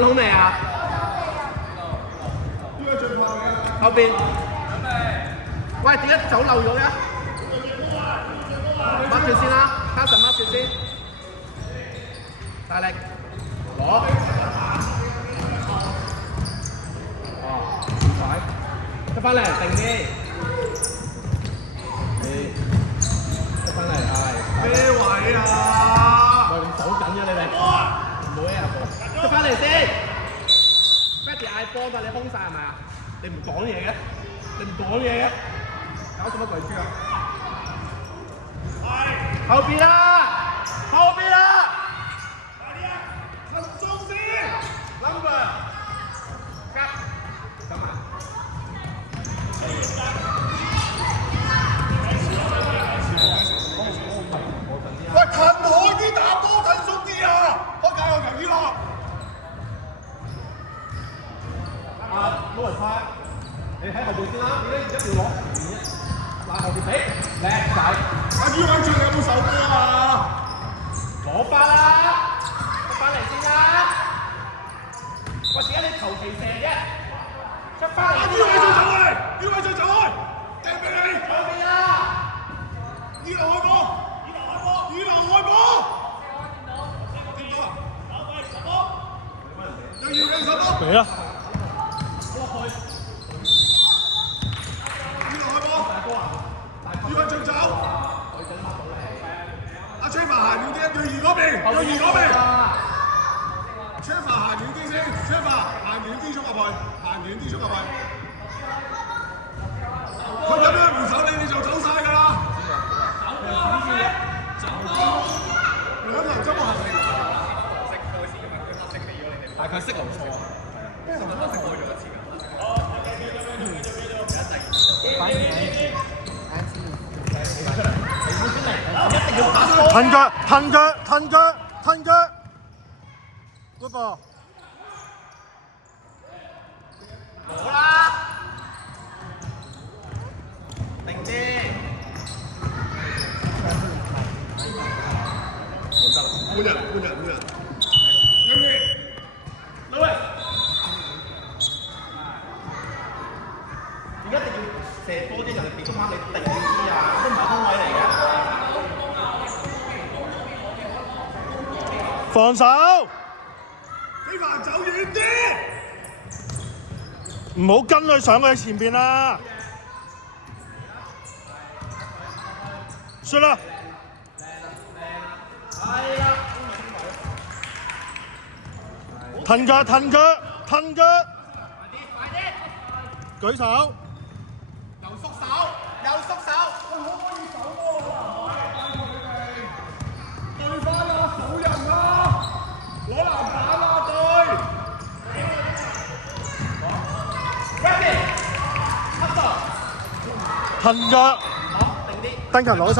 反恐未啊？後邊。喂，點解走漏咗嘅？掹住先啦，卡神掹住先。大力攞。哦，快，出翻嚟定啲。出翻嚟係。咩位啊？喂，咁走緊嘅你哋。唔好啊，出翻嚟先。Betty 嗌波嘛，你空晒係咪啊？你唔講嘢嘅？你唔講嘢嘅？搞什麼鬼豬啊？後邊啦，後邊啦！陳宗師 ，number， 急，咁啊！喂，近海啲打波近鬆啲啊！開球呢個。冇人拍，你喺後邊先啦，你一定要攞。嗱，後邊俾，叻仔！阿宇偉俊有冇手波啊？攞翻啦，出翻嚟先啦！喂，點解你求其射啫？出翻嚟！阿宇偉俊走開，宇偉俊走開，掟俾你！後邊啦！宇流開波，宇流開波！見到啊？又要兩手波！嚟啊！宇偉俊走，阿 Trevor 行遠啲，對二嗰邊，對二嗰邊。Trevor 行遠啲先 ，Trevor 行遠啲衝入去，行遠啲衝入去。佢咁樣唔守你，你就走晒㗎啦。兩頭針行嚟。大概識流錯啊！騰腳，騰腳，騰腳，騰腳。Good ball。好啦，定啲。換人。而家一定要射多啲人哋俾個翻你定啲啊，都唔係空位嚟嘅。防守，飛凡走遠啲，唔好跟佢上去前邊啦。出啦！騰腳，騰腳，騰腳！快啲！舉手！又縮手！對翻啦，守人啦，攞籃板啦，對。騰腳！登球攞晒！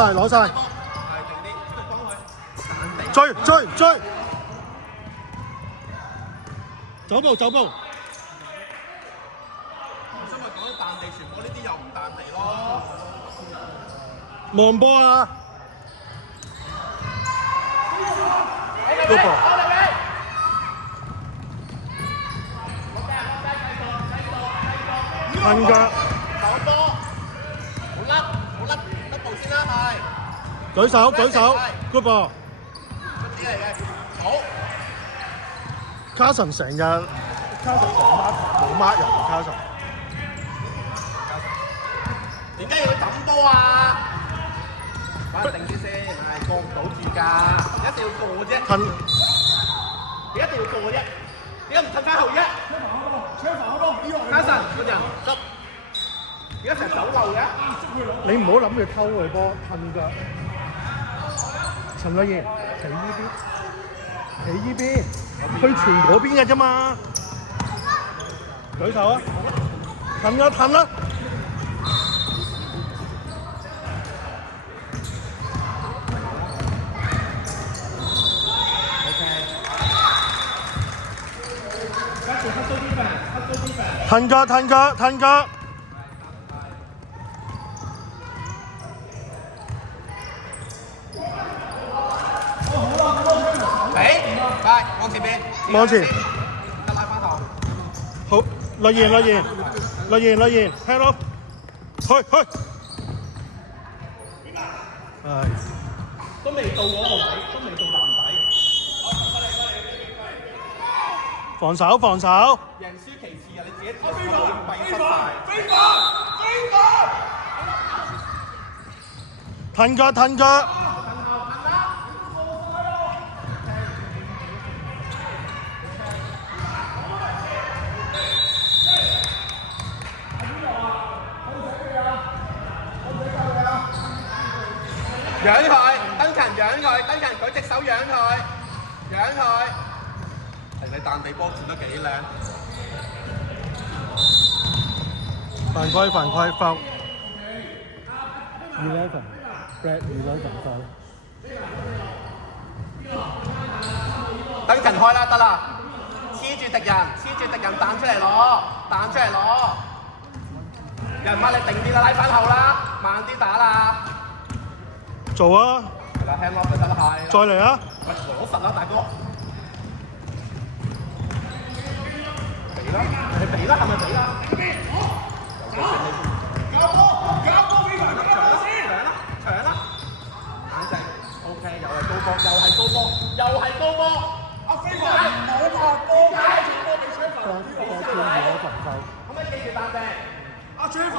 追！走步！我想咪講啲彈地傳波，呢啲又唔彈地咯。望波啊！Good ball。騰腳。走波，好甩一步先啦，係。舉手！Good ball。出啲嚟嘅，好。卡神成日冇 mark 人卡神。點解要抌波啊？擺定啲先，係過唔到住㗎，一定要過啫。你一定要過啫，點解唔褪翻後啫？卡神嗰陣執，而家成日走漏嘅。你唔好諗住偷佢波，噴腳。陳偉賢企呢邊，去傳嗰邊嘅啫嘛。舉手啊！褪啦！騰腳！俾，快往前邊。往前。得啦。落言，head off， 去，唉，都未到嗰個位，都未到籃底。防守，贏輸其次啊！你自己條數會閉塞晒。褪腳，養佢，登勤養佢，登勤舉隻手養佢。你彈地波轉得幾靚。犯規，foul。11 Brad 11 foul。登勤開啦，得啦，黐住敵人彈出嚟攞。人物你定啲啦，拉翻後啦，慢啲打啦。做啊！係啦 ，hand off 就得啦，係。再嚟啊！喂，攞實啦，大哥。俾啦，係咪俾啦？長啦，冷靜 ，OK， 又係高波。阿飛話唔好拍波，轉波俾車房。可唔可以記住彈定？阿車房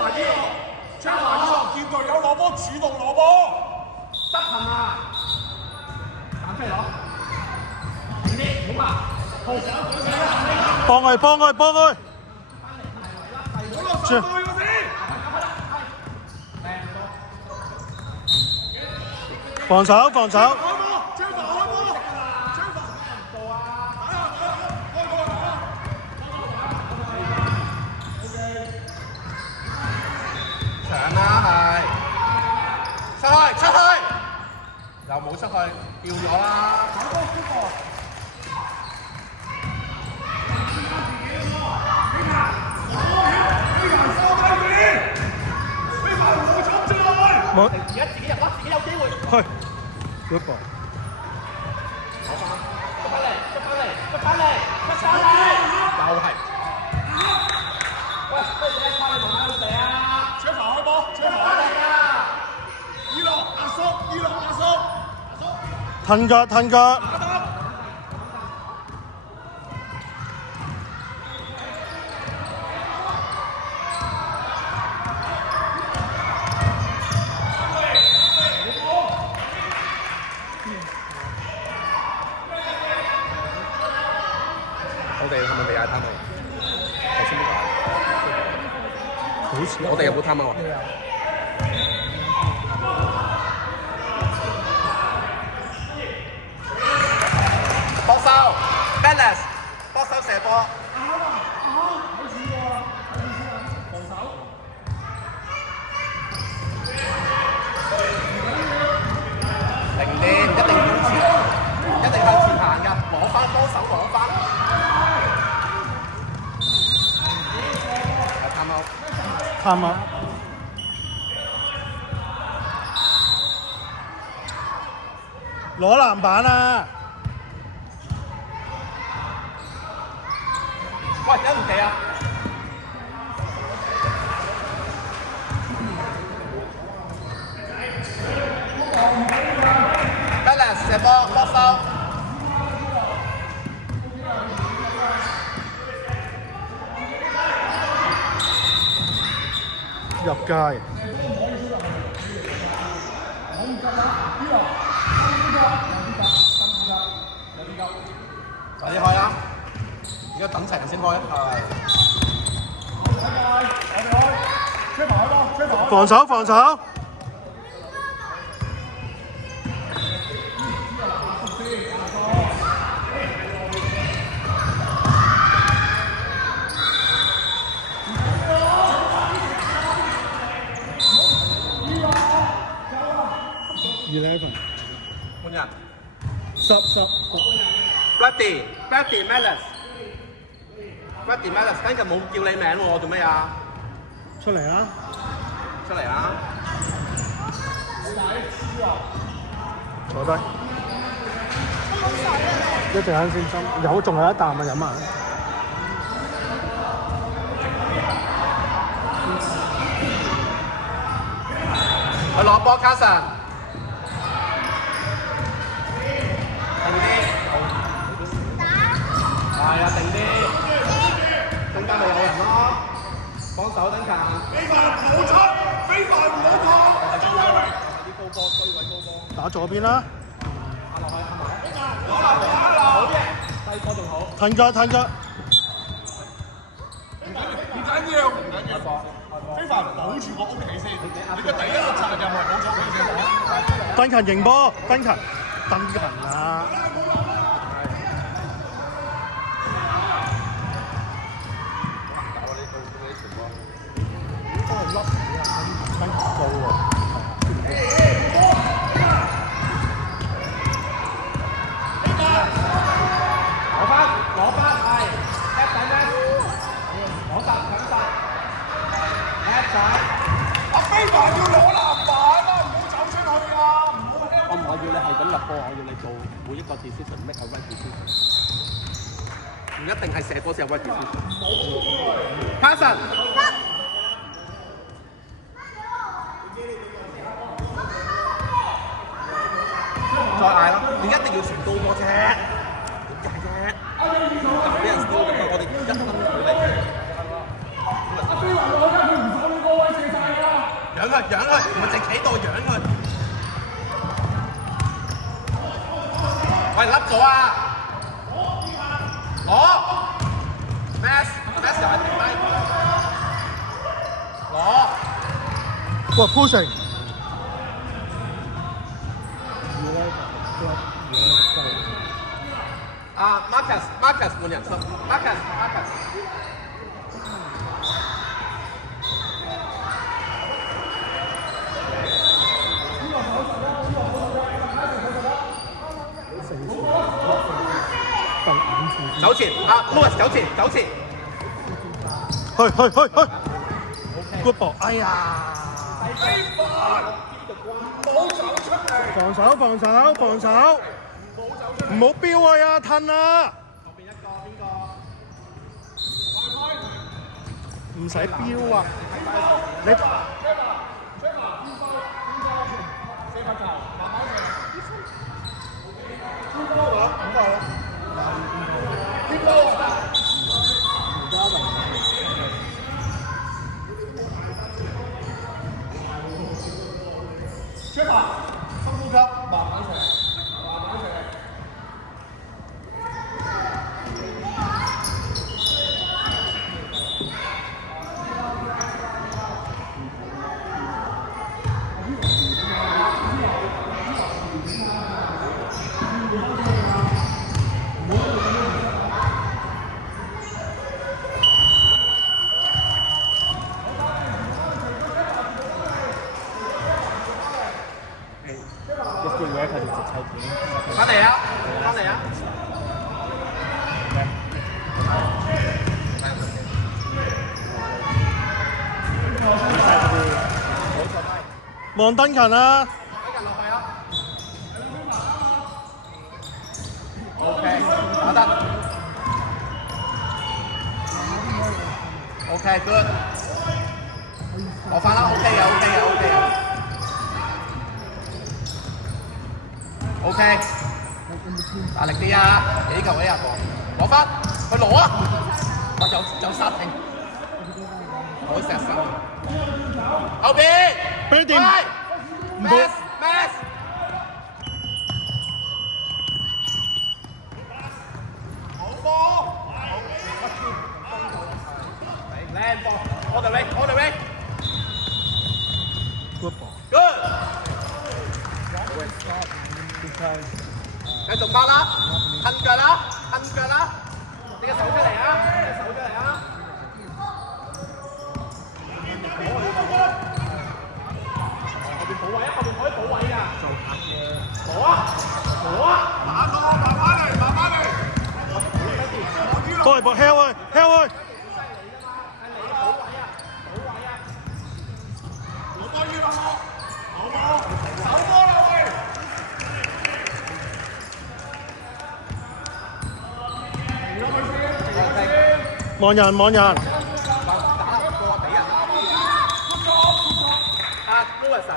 見隊友攞波，主動攞波。得閒啊！彈出嚟攞，停啲，好嘛？幫佢。防守。長啦係，出去，又冇出去，掉咗啦。冇，而家自己入啦，自己有機會。去 ，good ball。出返嚟，又係。喂，不如你翻去慢慢射啊！車房開波，伊朗阿叔，褪腳。我哋係咪未嗌貪啊？頭先邊個？好似我哋有冇貪啊？搏手 ，balance， 搏手射波。零點，一定向前行㗎，攞翻波手攞翻。貪啊！攞籃板啊！喂，有唔企啊？balance 射波，搏手。入街。快啲開啦！而家等齊人先開。防守。11換人。10 Brady Mellis，跟住冇叫你名喎，做咩啊？出嚟啊！坐低。一陣間先斟，仲有一啖啊飲啊！去攞波卡神，定啲，係啊，定啲，中間咪有人咯，幫手等陣。飛快唔好出，飛快唔好破。啲高波追位高波，打左邊啦，壓落去壓埋，好嘅，低波仲好。騰腳騰腳，唔緊要，飛快保住個屋企先。你嘅第一個責任係保咗佢先。登勤迎波，登勤啊！攞翻係 ，F 仔咩？攞殺搶殺 ，F 仔。阿飛快要攞籃板啊！唔好走出去啊！我唔係要你係咁入波，我要你做每一個 decision make a right decision， 唔一定係射波先有 right decision。Carson， 再嗌咯，你一定要傳高波啫，點解啫？俾人 steal 咁啊！我哋一分都冇力。養佢，唔係淨企度養佢。喂，笠咗啊！攞 ，Max 又係停低，攞。哇 pushing， 啊 Marcus 換人數 ，Marcus。走前啊 ，Louis 走前，去 ，good ball， 哎呀！防守，唔好飆啊，褪啊！後邊一個邊個？唔使飆啊！你出發，深呼吸，慢慢射。翻嚟啊！望登勤啊！跟落去啊 ！OK， 打得。OK，good。攞翻啦 ，OK 嘅。OK， 大力啲啊！幾球啊攞翻，去攞啊！我有殺停，唔好石手。後邊，俾你掂，唔好 Max， 好波，靚波 ，all the way， good ball， good。繼續掹啦，褪腳啦，你嘅手出嚟啊！後邊補位啊！後邊可以補位㗎。攞啊！慢慢嚟。多嚟搏 hell 去。望人，打個俾人。Louis 啊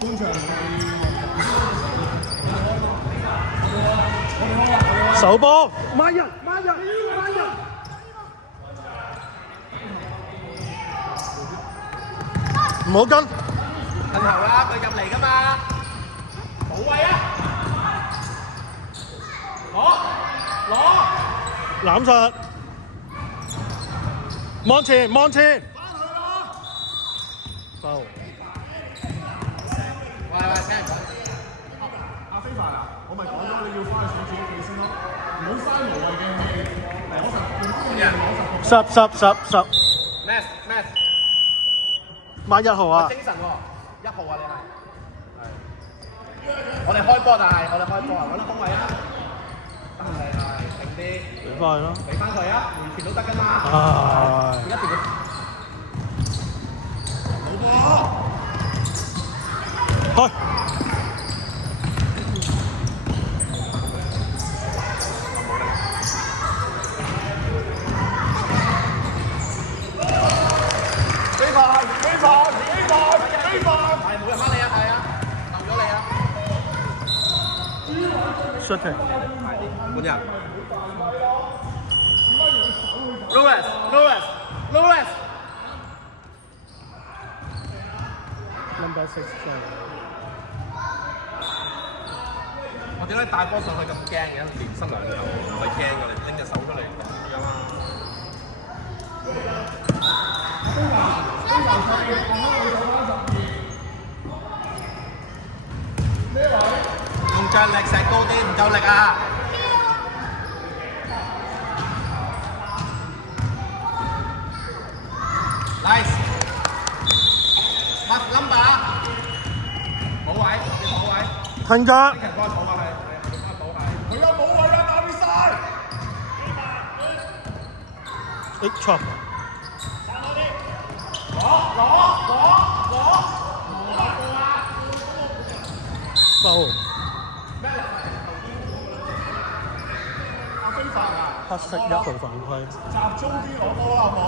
半場手波，慢人，慢人，慢人。唔好跟。近頭啦，佢入嚟㗎嘛，冇位啊！攞，攬實，望前望前，收。喂，聽人講。阿非凡啊，我咪講咗你要翻去選自己氣先咯，唔好嘥無謂嘅氣，攞實。Max，買1號啊！精神喎，1號啊你係。我哋開波啊，揾到空位啊！係，停啲。俾翻佢咯。俾翻佢啊，回傳都得㗎嘛。唉。一定要。去。係冇人掹你啊，係啊，留咗你啊。出停。換人。Lewis。Number 6。我點解帶波上去咁驚嘅？連身兩頭，唔係驚㗎，你拎隻手出嚟咁樣啊！用腳力石高啲，唔夠力啊！Nice， mark number， 冇位，你冇位。停腳。你幫我坐埋去，係幫我係。佢又冇位啊，打邊晒。chop。foul。阿非凡啊，黑色1號犯規。集中啲攞波啦，好唔好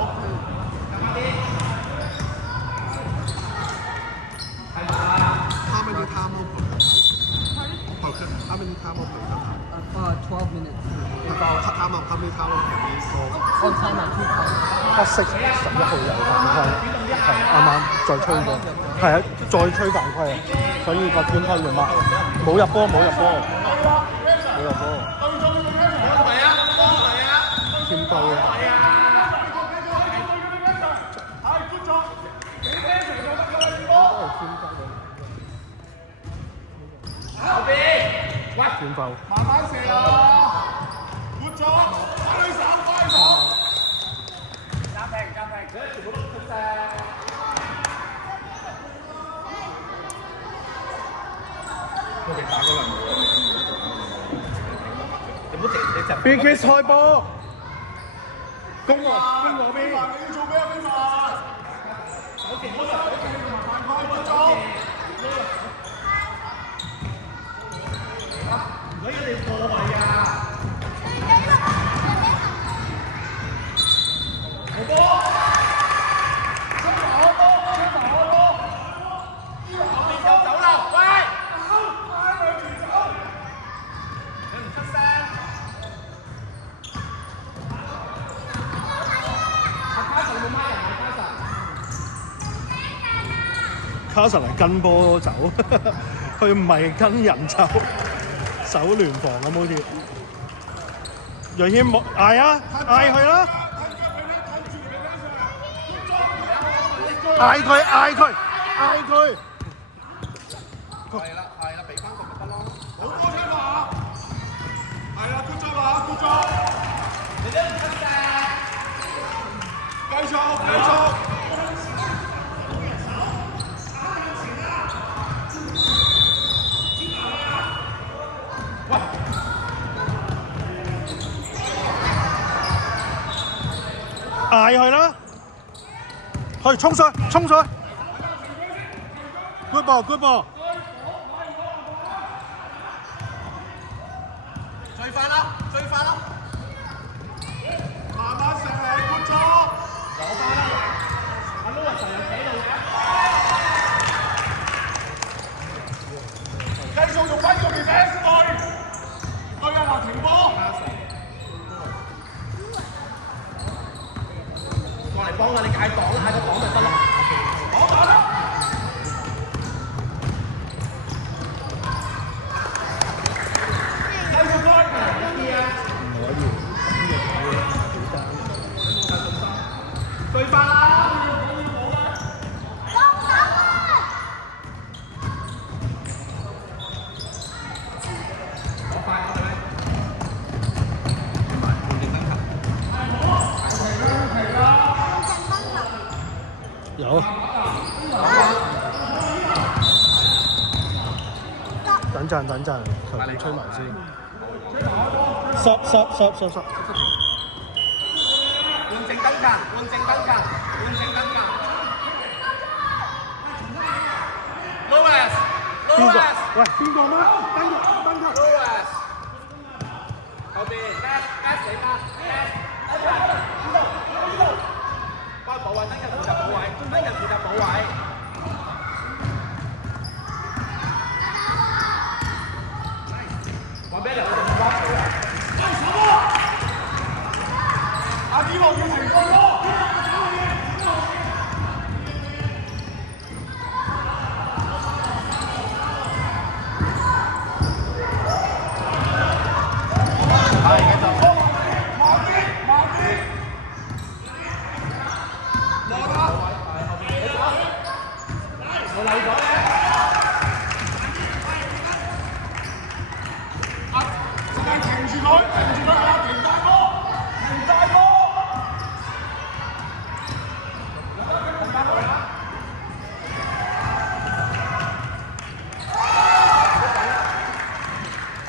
？How many time open? Okay, how many time open? 12 minutes. How many time open? On time at 2 times. 黑色11號人犯規，係啱啱再吹過，係啊，再吹犯規啊，所以個判規要抹，冇入波，天報啊！天報。慢慢射啊！活咗，快手快手！暫停，全部都出聲。我哋打嗰輪，你唔好直 B.K. 賽波，攻我邊？你要做咩啊？非凡！手前嗰個手前同埋犯規活咗。唔可以你過位啊！好波！走啦！喂！你唔出聲？卡神冇孖人啊！卡神係跟波走，佢唔係跟人走，守聯防咁好似。楊謙冇嗌啊，嗌佢啦！嗌佢！係啦，俾翻佢咪得咯。好波聽話，係啦，good job 啊，good job！你都唔出聲，繼續。喂！嗌佢啦！去衝上！good ball！ 追翻啦！慢慢射，good job！攞翻啦！阿 Louis 成日企度嘅。幫啊！你嗌擋嗌個擋咪得咯。對翻啦！攞快我哋咪。有。等陣，球員吹埋先。Stop。換正登場。Louis。喂，邊個咩？登球。Louis。後邊 S 你嘛 S。幫保位，登人負責保位。話俾你我哋唔幫佢啊！阿子龍要成功咯！係繼續。慢啲。我漏咗咧。停住佢啊！停大哥！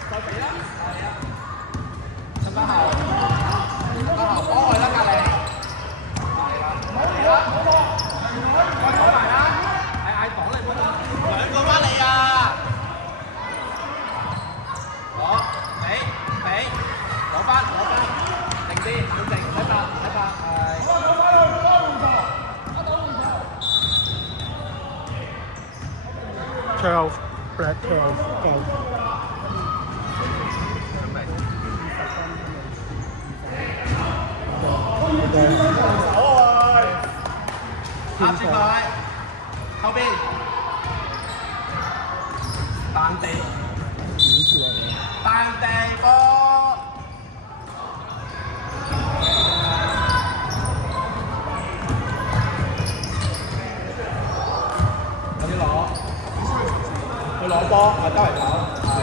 再俾啦，係啊，陳家豪，幫佢啦，隔離，係啦，再坐埋啦，係嗌擋你嗰個，兩個翻嚟啊！攞翻，靜啲，冷靜，睇白，係。12 Black 12 go。壓住佢，後邊，彈地波。攞波，周圍跑。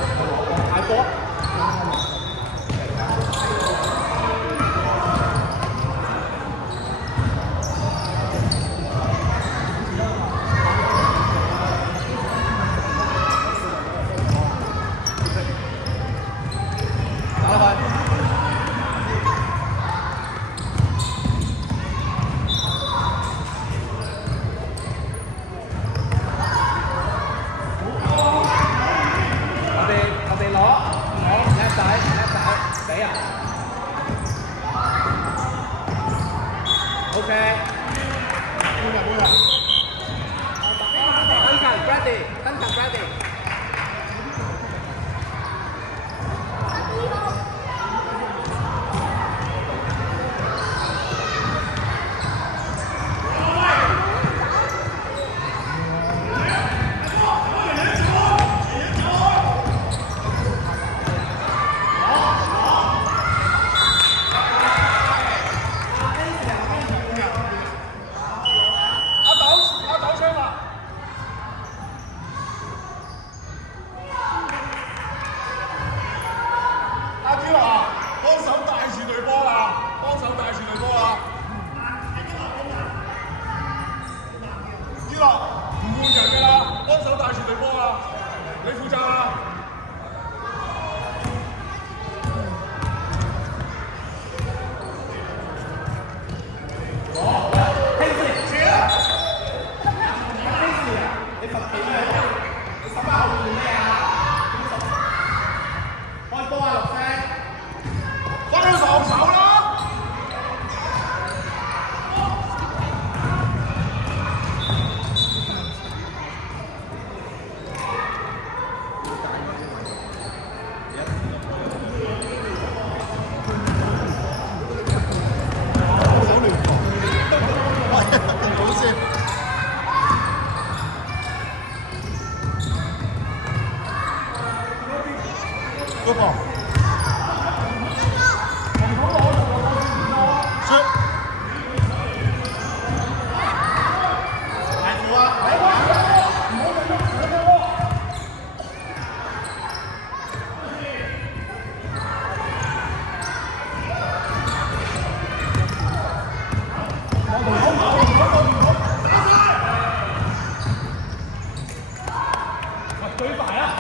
最埋啊，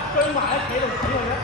企喺度睇佢咧。